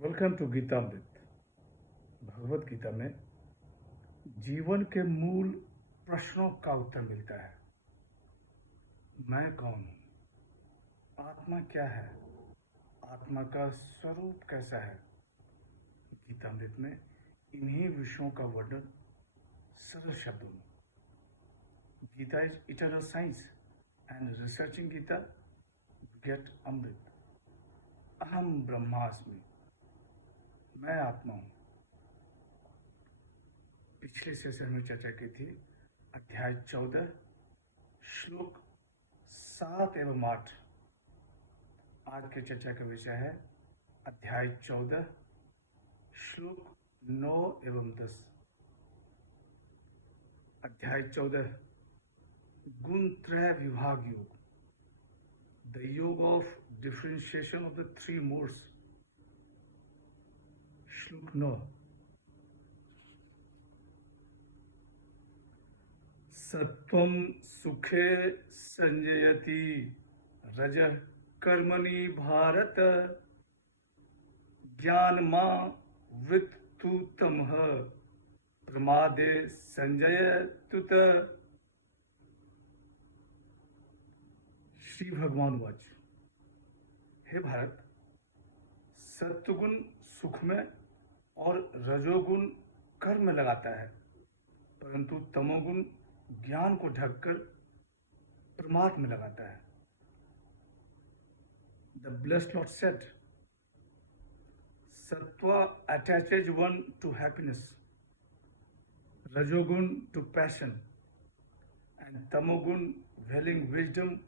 Welcome to Geetamrit. Bhagavad Gita में जीवन के मूल प्रश्नों का उत्तर मिलता है। मैं कौन हूँ? आत्मा क्या है? आत्मा का स्वरूप कैसा है? गीतामृत में इन्हीं विषयों का वर्णन सरल शब्दों में। Gita is eternal science and researching Gita गेट अमृत। अहम ब्रह्मास्मि, मैं आत्मा हूँ। पिछले सेशन में चर्चा की थी अध्याय 14 श्लोक 7 एवं 8। आज की चर्चा का विषय है अध्याय 14 श्लोक 9 एवं 10। अध्याय 14 गुण त्रय विभाग योग, द योग of differentiation of the three modes. श्लोक 9, सत्वं सुखे संजयति रजः कर्मणि भारत, ज्ञानमा वृत्तु तमः प्रमादे संजयतुत। श्री भगवान वाच, हे भारत, सत्वगुण सुख में और रजोगुण कर्म में लगाता है, परंतु तमोगुण ज्ञान को ढककर प्रमाद में लगाता है। The blessed Lord said, Sattva attaches one to happiness, Rajogun to passion, and Tamogun, veiling wisdom,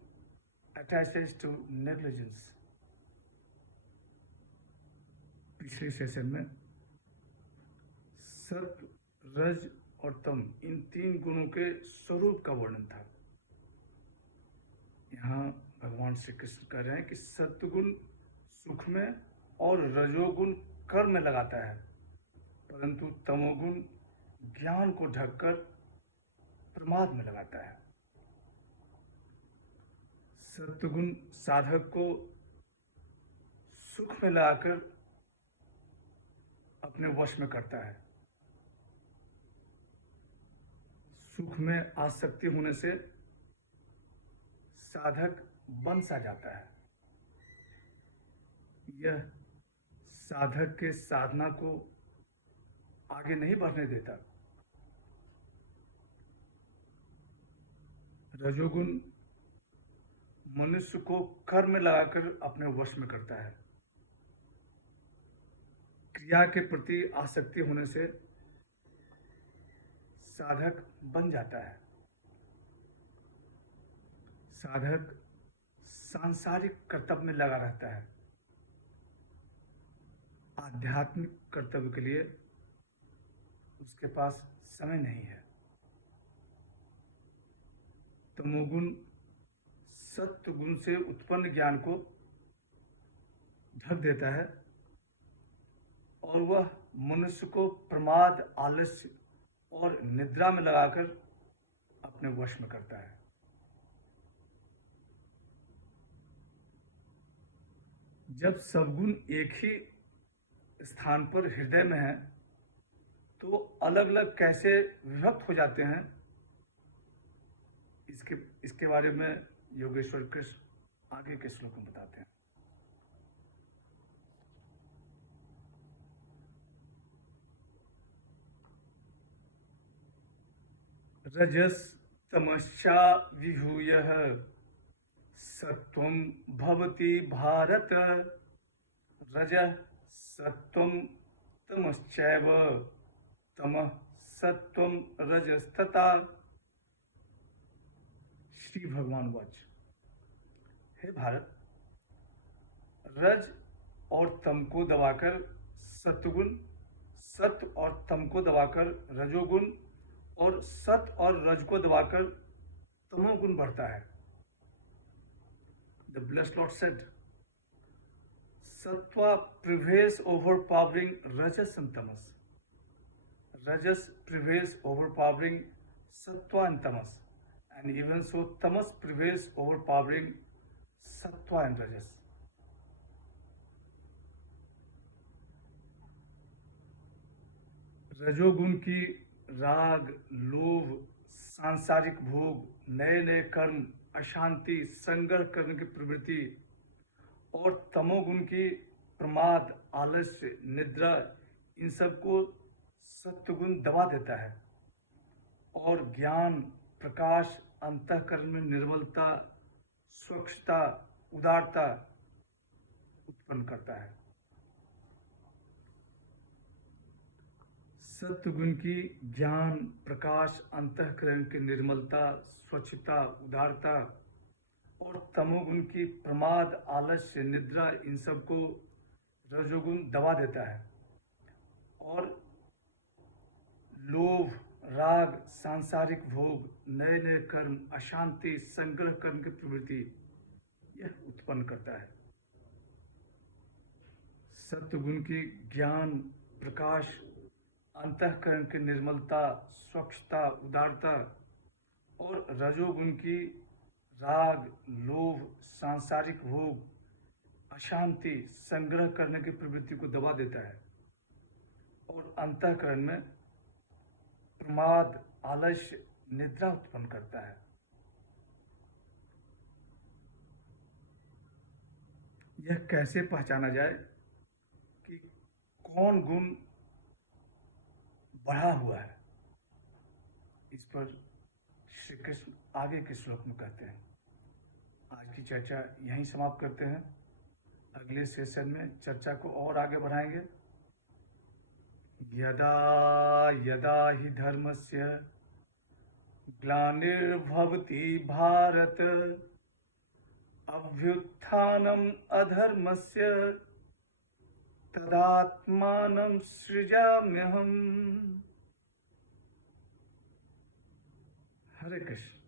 attaches to negligence. पिछले सेशन में सत्व, रज और तम इन तीन गुणों के स्वरूप का वर्णन था। यहाँ भगवान श्री कृष्ण कह रहे हैं कि सत्वगुण सुख में और रजोगुण कर्म में लगाता है, परंतु तमोगुण ज्ञान को ढककर प्रमाद में लगाता है। सत्वगुण साधक को सुख में लगाकर अपने वश में करता है। सुख में आसक्ति होने से साधक बन सा जाता है। यह साधक के साधना को आगे नहीं बढ़ने देता। रजोगुण मनुष्य को कर्म में लगाकर अपने वश में करता है। क्रिया के प्रति आसक्ति होने से साधक बन जाता है। साधक सांसारिक कर्तव्य में लगा रहता है, आध्यात्मिक कर्तव्य के लिए उसके पास समय नहीं है। तमोगुण सत्व गुण से उत्पन्न ज्ञान को ढक देता है और वह मनुष्य को प्रमाद, आलस्य और निद्रा में लगाकर अपने वश में करता है। जब सवगुण एक ही स्थान पर हृदय में है तो अलग अलग कैसे विभक्त हो जाते हैं, इसके बारे में योगेश्वर कृष्ण आगे के श्लोक में बताते हैं। रजस तमश्चा विभूयः सत्वं भवति भारत, रजः सत्वं तमश्चैव तमः सत्वं रजस्तथा। श्री भगवान वाच, हे भारत, रज और तम को दबाकर सत्वगुण, सत्व और तम को दबाकर रजोगुण और सत और रज को दबाकर तमोगुण बढ़ता है। The blessed Lord said, Sattva prevails overpowering Rajas and Tamas. Rajas prevails overpowering Sattva and Tamas. And even so, Tamas prevails overpowering Sattva and Rajas. रजोगुण की राग, लोभ, सांसारिक भोग, नए नए कर्म, अशांति, संग्रह करने की प्रवृत्ति, और तमोगुण की प्रमाद, आलस्य, निद्रा, इन सबको सत्वगुण दबा देता है। और ज्ञान, प्रकाश, अंतःकरण में निर्मलता, स्वच्छता, उदारता उत्पन्न करता है। सत्वगुण की ज्ञान, प्रकाश, अंतःकरण की निर्मलता, स्वच्छता, उदारता, और तमोगुण की प्रमाद, आलस्य, निद्रा, इन सबको रजोगुण दबा देता है। और लोभ, राग, सांसारिक भोग, नए नए कर्म, अशांति, संग्रह करने की प्रवृत्ति यह उत्पन्न करता है। सत्वगुण की ज्ञान, प्रकाश, अंतःकरण की निर्मलता, स्वच्छता, उदारता, और रजोगुण की राग, लोभ, सांसारिक भोग, अशांति, संग्रह करने की प्रवृत्ति को दबा देता है। और अंतःकरण में प्रमाद, आलस्य, निद्रा उत्पन्न करता है। यह कैसे पहचाना जाए कि कौन गुण बढ़ा हुआ है? इस पर श्री कृष्ण आगे के श्लोक में कहते हैं। आज की चर्चा यहीं समाप्त करते हैं। अगले सेशन में चर्चा को और आगे बढ़ाएंगे। यदा यदा हि धर्मस्य ग्लानिर्भवति भारत, अभ्युत्थानम् अधर्मस्य तदात्मानं सृजाम्यहम्। हरे कृष्ण।